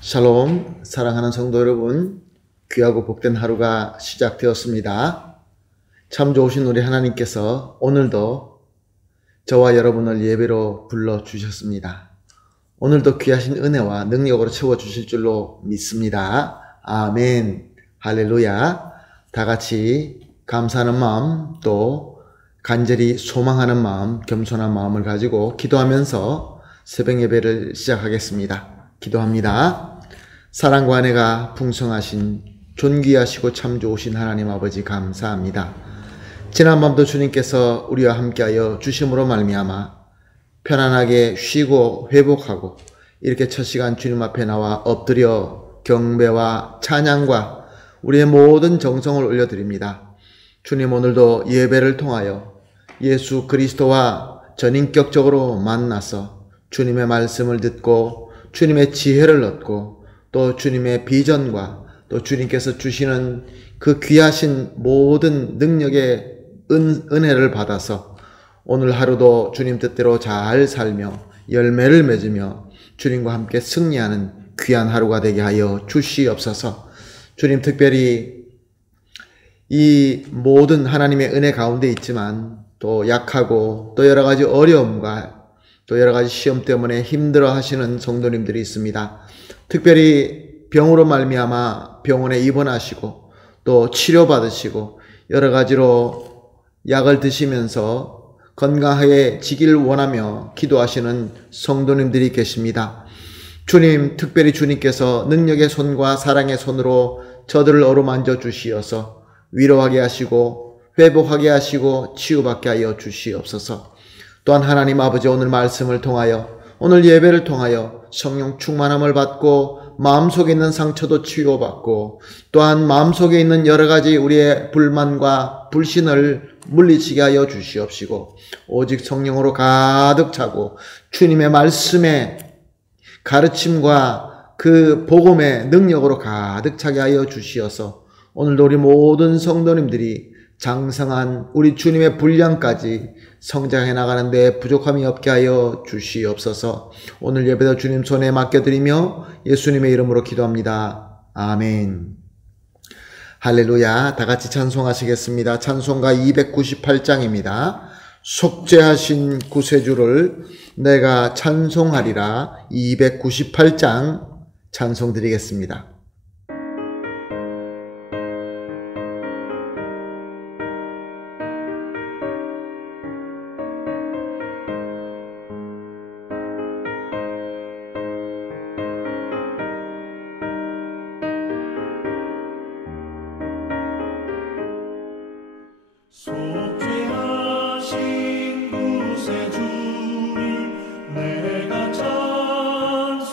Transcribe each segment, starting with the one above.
샬롬, 사랑하는 성도 여러분, 귀하고 복된 하루가 시작되었습니다. 참 좋으신 우리 하나님께서 오늘도 저와 여러분을 예배로 불러주셨습니다. 오늘도 귀하신 은혜와 능력으로 채워주실 줄로 믿습니다. 아멘, 할렐루야. 다 같이 감사하는 마음, 또 간절히 소망하는 마음, 겸손한 마음을 가지고 기도하면서 새벽 예배를 시작하겠습니다. 기도합니다. 사랑과 은혜가 풍성하신 존귀하시고 참 좋으신 하나님 아버지 감사합니다. 지난밤도 주님께서 우리와 함께하여 주심으로 말미암아 편안하게 쉬고 회복하고 이렇게 첫 시간 주님 앞에 나와 엎드려 경배와 찬양과 우리의 모든 정성을 올려드립니다. 주님, 오늘도 예배를 통하여 예수 그리스도와 전인격적으로 만나서 주님의 말씀을 듣고 주님의 지혜를 얻고 또 주님의 비전과 또 주님께서 주시는 그 귀하신 모든 능력의 은혜를 받아서 오늘 하루도 주님 뜻대로 잘 살며 열매를 맺으며 주님과 함께 승리하는 귀한 하루가 되게 하여 주시옵소서. 주님, 특별히 이 모든 하나님의 은혜 가운데 있지만 또 약하고 또 여러 가지 어려움과 또 여러 가지 시험 때문에 힘들어 하시는 성도님들이 있습니다. 특별히 병으로 말미암아 병원에 입원하시고 또 치료받으시고 여러 가지로 약을 드시면서 건강하게 지길 원하며 기도하시는 성도님들이 계십니다. 주님, 특별히 주님께서 능력의 손과 사랑의 손으로 저들을 어루만져 주시어서 위로하게 하시고 회복하게 하시고 치유받게 하여 주시옵소서. 또한 하나님 아버지, 오늘 말씀을 통하여 오늘 예배를 통하여 성령 충만함을 받고 마음속에 있는 상처도 치유받고 또한 마음속에 있는 여러 가지 우리의 불만과 불신을 물리치게 하여 주시옵시고 오직 성령으로 가득 차고 주님의 말씀의 가르침과 그 복음의 능력으로 가득 차게 하여 주시어서 오늘도 우리 모든 성도님들이 장성한 우리 주님의 분량까지 성장해 나가는 데 부족함이 없게 하여 주시옵소서. 오늘 예배도 주님 손에 맡겨드리며 예수님의 이름으로 기도합니다. 아멘. 할렐루야. 다 같이 찬송하시겠습니다. 찬송가 298장입니다. 속죄하신 구세주를 내가 찬송하리라. 298장 찬송 드리겠습니다. 속죄하신 구세주를 내가 찬송하리라.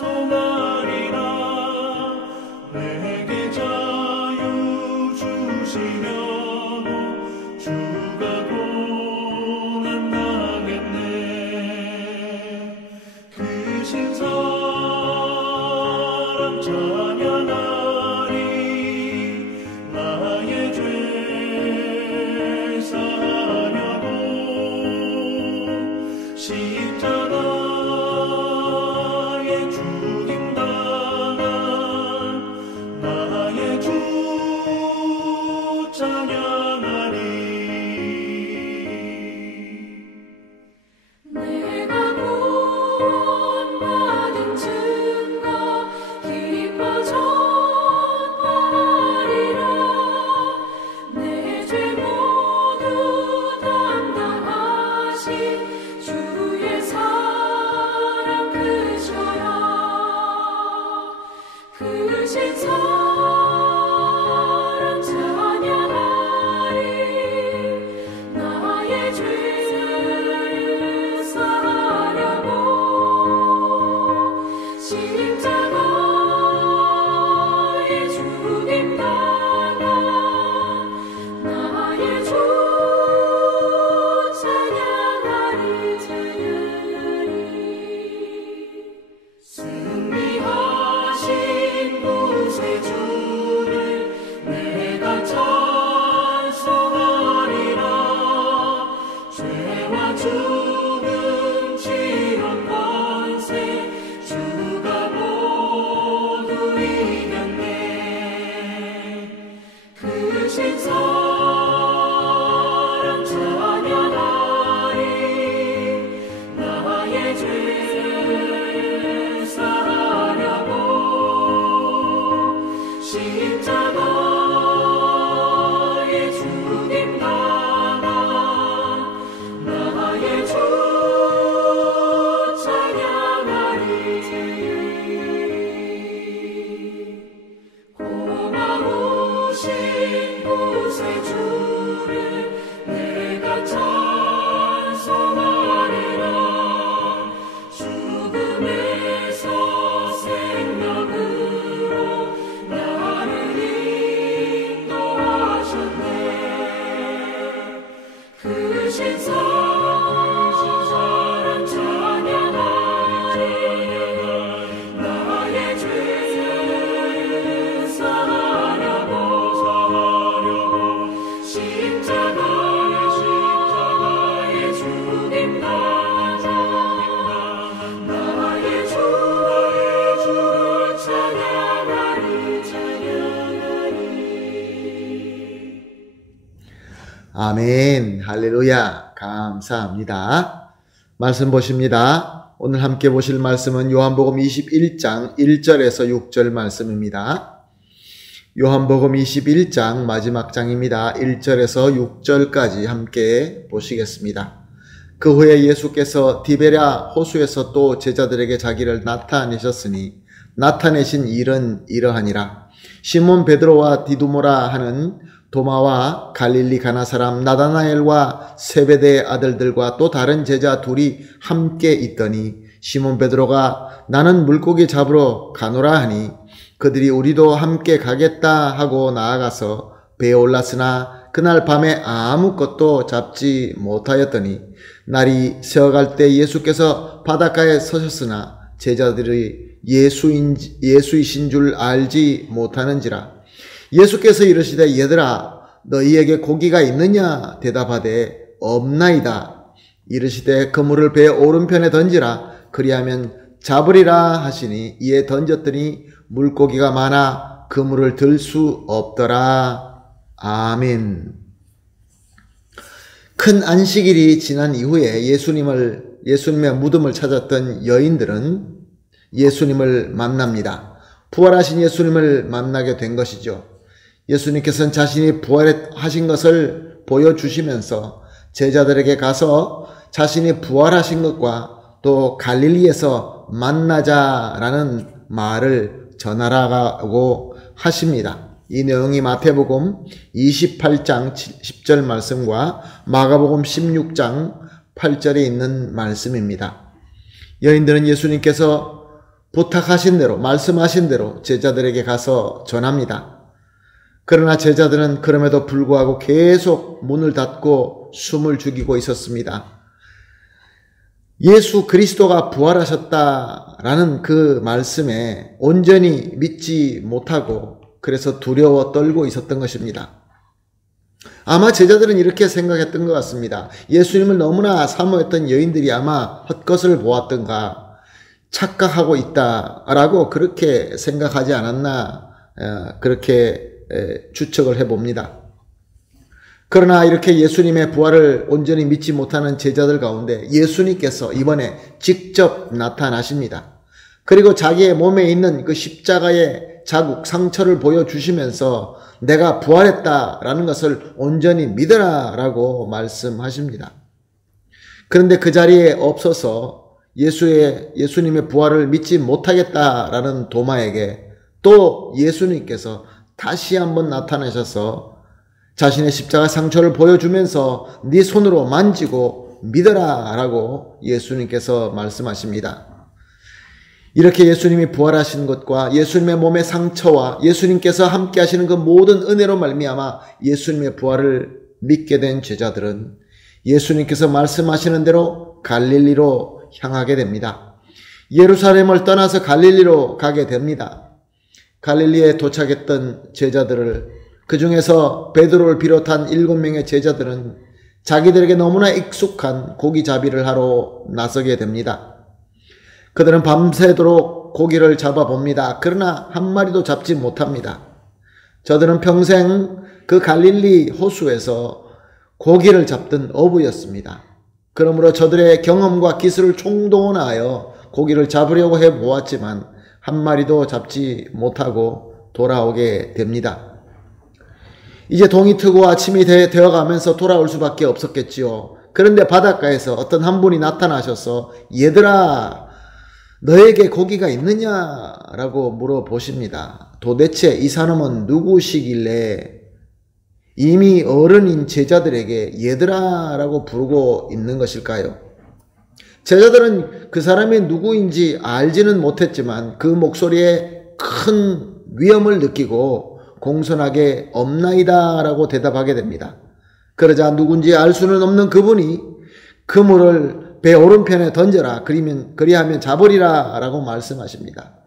내게 자유 주시려고 주가 고난당했네. 크신 사랑 찬양하리. 나의 죄 십자가에 죽임당한 나의 주 찬양하리. 내가 구원받은 증거 기뻐 전파하리라. 내 죄 모두 담당하신 주의 사랑 크셔라. 크신 사랑 찬양하리. 나의 죄를 사하려고 십자가에 죽임당한 나의 주 찬양하리. 승리하신 구세주 아멘. 할렐루야. 감사합니다. 말씀 보십니다. 오늘 함께 보실 말씀은 요한복음 21장 1절에서 6절 말씀입니다. 요한복음 21장 마지막 장입니다. 1절에서 6절까지 함께 보시겠습니다. 그 후에 예수께서 디베랴 호수에서 또 제자들에게 자기를 나타내셨으니 나타내신 일은 이러하니라. 시몬 베드로와 디두모라 하는 도마와 갈릴리 가나 사람 나다나엘과 세베대의 아들들과 또 다른 제자 둘이 함께 있더니 시몬 베드로가 나는 물고기 잡으러 가노라 하니 그들이 우리도 함께 가겠다 하고 나아가서 배에 올랐으나 그날 밤에 아무것도 잡지 못하였더니 날이 새어갈 때 예수께서 바닷가에 서셨으나 제자들이 예수이신 줄 알지 못하는지라. 예수께서 이르시되 얘들아 너희에게 고기가 있느냐 대답하되 없나이다. 이르시되 그물을 배 오른편에 던지라 그리하면 잡으리라 하시니 이에 던졌더니 물고기가 많아 그물을 들 수 없더라. 아멘. 큰 안식일이 지난 이후에 예수님의 무덤을 찾았던 여인들은 예수님을 만납니다. 부활하신 예수님을 만나게 된 것이죠. 예수님께서는 자신이 부활하신 것을 보여주시면서 제자들에게 가서 자신이 부활하신 것과 또 갈릴리에서 만나자라는 말을 전하라고 하십니다. 이 내용이 마태복음 28장 10절 말씀과 마가복음 16장 8절에 있는 말씀입니다. 여인들은 예수님께서 부탁하신 대로 말씀하신 대로 제자들에게 가서 전합니다. 그러나 제자들은 그럼에도 불구하고 계속 문을 닫고 숨을 죽이고 있었습니다. 예수 그리스도가 부활하셨다라는 그 말씀에 온전히 믿지 못하고 그래서 두려워 떨고 있었던 것입니다. 아마 제자들은 이렇게 생각했던 것 같습니다. 예수님을 너무나 사모했던 여인들이 아마 헛것을 보았던가 착각하고 있다라고 그렇게 생각하지 않았나 그렇게 추측을 해봅니다. 그러나 이렇게 예수님의 부활을 온전히 믿지 못하는 제자들 가운데 예수님께서 이번에 직접 나타나십니다. 그리고 자기의 몸에 있는 그 십자가의 자국, 상처를 보여주시면서 내가 부활했다라는 것을 온전히 믿어라 라고 말씀하십니다. 그런데 그 자리에 없어서 예수님의 부활을 믿지 못하겠다라는 도마에게 또 예수님께서 다시 한번 나타나셔서 자신의 십자가 상처를 보여주면서 네 손으로 만지고 믿어라 라고 예수님께서 말씀하십니다. 이렇게 예수님이 부활하신 것과 예수님의 몸의 상처와 예수님께서 함께 하시는 그 모든 은혜로 말미암아 예수님의 부활을 믿게 된 제자들은 예수님께서 말씀하시는 대로 갈릴리로 향하게 됩니다. 예루살렘을 떠나서 갈릴리로 가게 됩니다. 갈릴리에 도착했던 제자들을 그 중에서 베드로를 비롯한 7명의 제자들은 자기들에게 너무나 익숙한 고기잡이를 하러 나서게 됩니다. 그들은 밤새도록 고기를 잡아봅니다. 그러나 한 마리도 잡지 못합니다. 저들은 평생 그 갈릴리 호수에서 고기를 잡던 어부였습니다. 그러므로 저들의 경험과 기술을 총동원하여 고기를 잡으려고 해보았지만 한 마리도 잡지 못하고 돌아오게 됩니다. 이제 동이 트고 아침이 되어가면서 돌아올 수밖에 없었겠지요. 그런데 바닷가에서 어떤 한 분이 나타나셔서 얘들아 너에게 고기가 있느냐라고 물어보십니다. 도대체 이 사람은 누구시길래 이미 어른인 제자들에게 얘들아라고 부르고 있는 것일까요? 제자들은 그 사람이 누구인지 알지는 못했지만 그 목소리에 큰 위험을 느끼고 공손하게 없나이다 라고 대답하게 됩니다. 그러자 누군지 알 수는 없는 그분이 그물을 배 오른편에 던져라 그리하면 잡으리라 라고 말씀하십니다.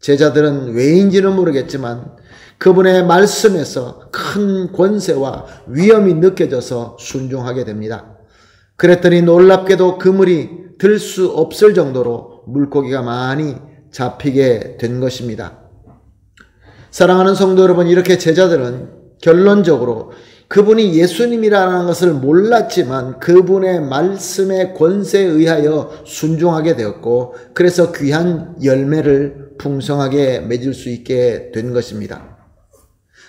제자들은 왜인지는 모르겠지만 그분의 말씀에서 큰 권세와 위험이 느껴져서 순종하게 됩니다. 그랬더니 놀랍게도 그물이 들 수 없을 정도로 물고기가 많이 잡히게 된 것입니다. 사랑하는 성도 여러분, 이렇게 제자들은 결론적으로 그분이 예수님이라는 것을 몰랐지만 그분의 말씀의 권세에 의하여 순종하게 되었고, 그래서 귀한 열매를 풍성하게 맺을 수 있게 된 것입니다.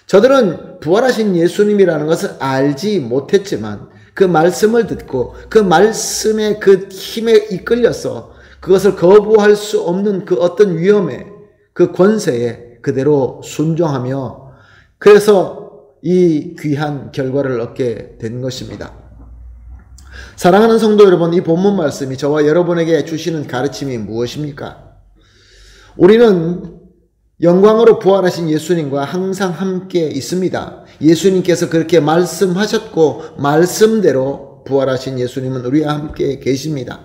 저들은 부활하신 예수님이라는 것을 알지 못했지만 그 말씀을 듣고 그 말씀의 그 힘에 이끌려서 그것을 거부할 수 없는 그 어떤 위험에, 그 권세에 그대로 순종하며 그래서 이 귀한 결과를 얻게 된 것입니다. 사랑하는 성도 여러분, 이 본문 말씀이 저와 여러분에게 주시는 가르침이 무엇입니까? 우리는 영광으로 부활하신 예수님과 항상 함께 있습니다. 예수님께서 그렇게 말씀하셨고 말씀대로 부활하신 예수님은 우리와 함께 계십니다.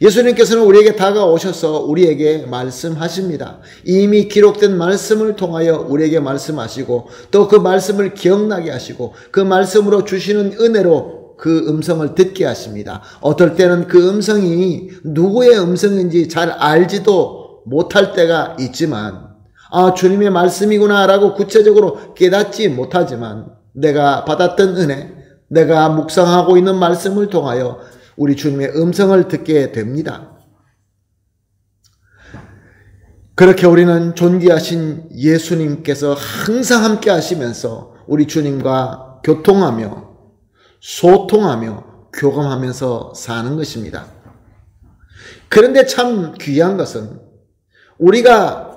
예수님께서는 우리에게 다가오셔서 우리에게 말씀하십니다. 이미 기록된 말씀을 통하여 우리에게 말씀하시고 또 그 말씀을 기억나게 하시고 그 말씀으로 주시는 은혜로 그 음성을 듣게 하십니다. 어떨 때는 그 음성이 누구의 음성인지 잘 알지도 못할 때가 있지만, 아, 주님의 말씀이구나 라고 구체적으로 깨닫지 못하지만 내가 받았던 은혜, 내가 묵상하고 있는 말씀을 통하여 우리 주님의 음성을 듣게 됩니다. 그렇게 우리는 존귀하신 예수님께서 항상 함께 하시면서 우리 주님과 교통하며 소통하며 교감하면서 사는 것입니다. 그런데 참 귀한 것은 우리가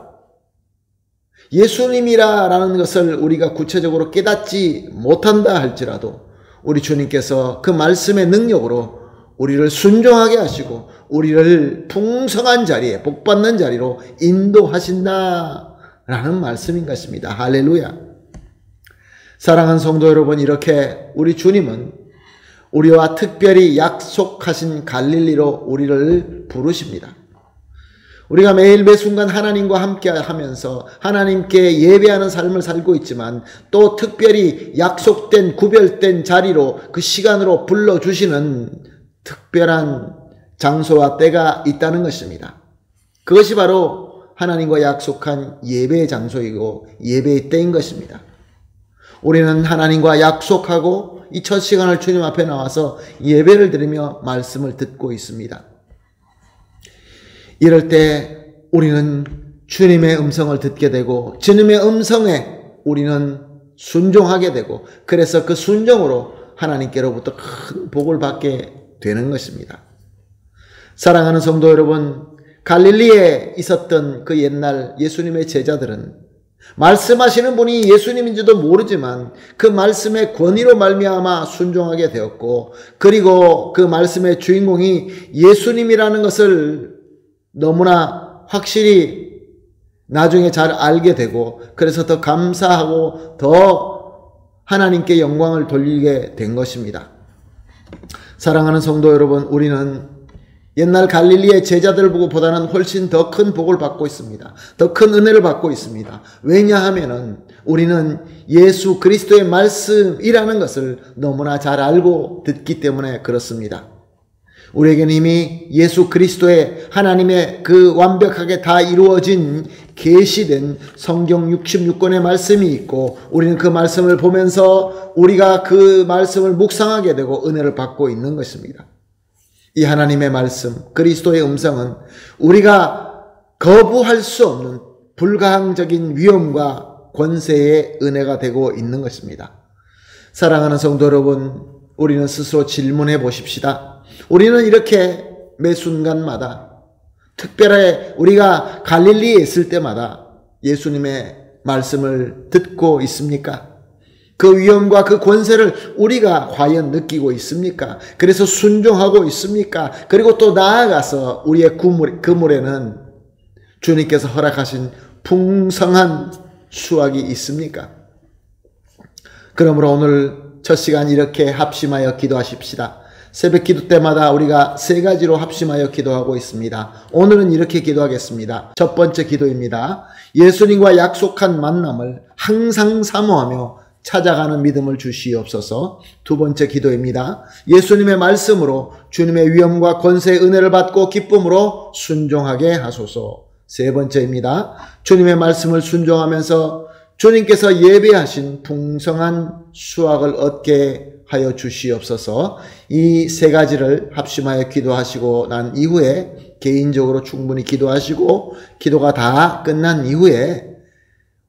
예수님이라는 것을 우리가 구체적으로 깨닫지 못한다 할지라도 우리 주님께서 그 말씀의 능력으로 우리를 순종하게 하시고 우리를 풍성한 자리에, 복받는 자리로 인도하신다라는 말씀인 것입니다. 할렐루야. 사랑하는 성도 여러분, 이렇게 우리 주님은 우리와 특별히 약속하신 갈릴리로 우리를 부르십니다. 우리가 매일 매순간 하나님과 함께 하면서 하나님께 예배하는 삶을 살고 있지만 또 특별히 약속된 구별된 자리로 그 시간으로 불러주시는 특별한 장소와 때가 있다는 것입니다. 그것이 바로 하나님과 약속한 예배의 장소이고 예배의 때인 것입니다. 우리는 하나님과 약속하고 이 첫 시간을 주님 앞에 나와서 예배를 드리며 말씀을 듣고 있습니다. 이럴 때 우리는 주님의 음성을 듣게 되고 주님의 음성에 우리는 순종하게 되고 그래서 그 순종으로 하나님께로부터 큰 복을 받게 되는 것입니다. 사랑하는 성도 여러분, 갈릴리에 있었던 그 옛날 예수님의 제자들은 말씀하시는 분이 예수님인지도 모르지만 그 말씀의 권위로 말미암아 순종하게 되었고, 그리고 그 말씀의 주인공이 예수님이라는 것을 너무나 확실히 나중에 잘 알게 되고, 그래서 더 감사하고 더 하나님께 영광을 돌리게 된 것입니다. 사랑하는 성도 여러분, 우리는 옛날 갈릴리의 제자들 보고보다는 훨씬 더 큰 복을 받고 있습니다. 더 큰 은혜를 받고 있습니다. 왜냐하면은 우리는 예수 그리스도의 말씀이라는 것을 너무나 잘 알고 듣기 때문에 그렇습니다. 우리에게는 이미 예수 그리스도의 하나님의 그 완벽하게 다 이루어진 계시된 성경 66권의 말씀이 있고, 우리는 그 말씀을 보면서 우리가 그 말씀을 묵상하게 되고 은혜를 받고 있는 것입니다. 이 하나님의 말씀, 그리스도의 음성은 우리가 거부할 수 없는 불가항적인 위엄과 권세의 은혜가 되고 있는 것입니다. 사랑하는 성도 여러분, 우리는 스스로 질문해 보십시다. 우리는 이렇게 매 순간마다 특별히 우리가 갈릴리에 있을 때마다 예수님의 말씀을 듣고 있습니까? 그 위엄과 그 권세를 우리가 과연 느끼고 있습니까? 그래서 순종하고 있습니까? 그리고 또 나아가서 우리의 그물에는 주님께서 허락하신 풍성한 수확이 있습니까? 그러므로 오늘 첫 시간 이렇게 합심하여 기도하십시다. 새벽 기도 때마다 우리가 세 가지로 합심하여 기도하고 있습니다. 오늘은 이렇게 기도하겠습니다. 첫 번째 기도입니다. 예수님과 약속한 만남을 항상 사모하며 찾아가는 믿음을 주시옵소서. 두 번째 기도입니다. 예수님의 말씀으로 주님의 위엄과 권세의 은혜를 받고 기쁨으로 순종하게 하소서. 세 번째입니다. 주님의 말씀을 순종하면서 주님께서 예배하신 풍성한 수확을 얻게 하여 주시옵소서. 이 세 가지를 합심하여 기도하시고 난 이후에 개인적으로 충분히 기도하시고 기도가 다 끝난 이후에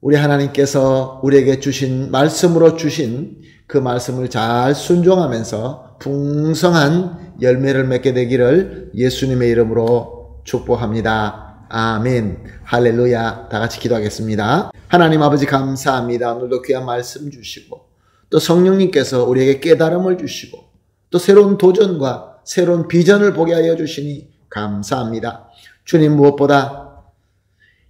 우리 하나님께서 우리에게 주신 말씀으로 주신 그 말씀을 잘 순종하면서 풍성한 열매를 맺게 되기를 예수님의 이름으로 축복합니다. 아멘. 할렐루야. 다 같이 기도하겠습니다. 하나님 아버지 감사합니다. 오늘도 귀한 말씀 주시고 또 성령님께서 우리에게 깨달음을 주시고 또 새로운 도전과 새로운 비전을 보게 하여 주시니 감사합니다. 주님, 무엇보다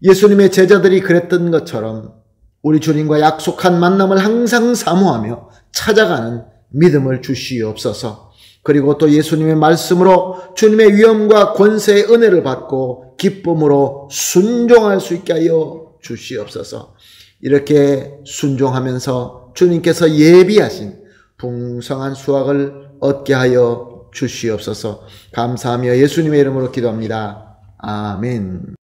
예수님의 제자들이 그랬던 것처럼 우리 주님과 약속한 만남을 항상 사모하며 찾아가는 믿음을 주시옵소서. 그리고 또 예수님의 말씀으로 주님의 위엄과 권세의 은혜를 받고 기쁨으로 순종할 수 있게 하여 주시옵소서. 이렇게 순종하면서 주님께서 예비하신 풍성한 수확을 얻게 하여 주시옵소서. 감사하며 예수님의 이름으로 기도합니다. 아멘.